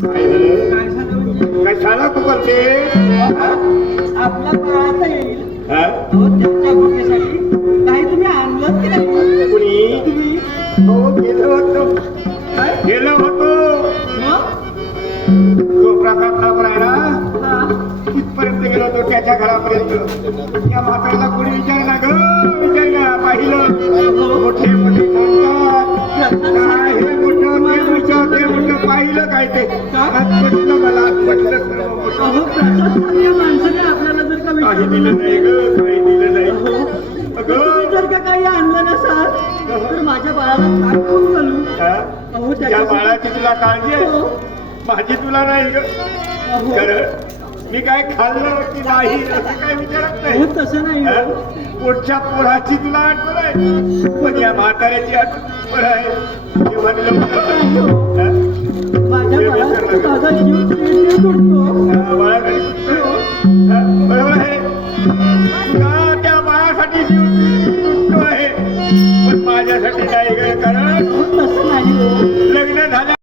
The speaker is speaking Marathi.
काय झालं म्हणजे? कशाला तू करते? आपला बाळाचा येईल हा? त्याच्या भोक्यासाठी काही तुम्ही आणलं की नाही? कुणी? तुम्ही हो गेलो होतो. काय? गेलो होतो. मग? तो प्रसाद सापडायला हा. तिथपर्यंत गेलो होतो, त्याच्या घरापर्यंत. त्या म्हाताऱ्याला कोणी विचारला ग, विचारला पाहिलं मोठे मोठे सांगतात काय हे मोठं ते मोठं ते मोठं पाहिलं काय ते पटलं मला पटलं सर्व अहो मोठं. प्रसाद या माणसाने आपल्याला जर का काही विचारलं दिलं नाही ग, काही दिलं नाही. तुम्ही जर का काही आणलं नसाल तर माझ्या बाळाला काय खाऊन घालू? हा? अहो त्या बाळाची तुला काळजी आहे, हो. माझी तुला नाही ग. अहो. खरं मी काय खाल्लं की नाही असं काय विचारत अहो नाही. तसं नाही हा? हो. पोटच्या पोराची तुला आठवण आहे, पण या म्हाताऱ्याची आठवण आहे. हे म्हणलं होतं. हा? माझ्या हे बाळाचा विचारलं. माझा जीव चिडचिड करतो. हा, बाळाकडे कुठं? हा, बरोबर आहे. तुला त्या बाळासाठी जीव तुटतो आहे, पण माझ्यासाठी नाही ग. कारण अहो तसं नाही हो. लग्न झालं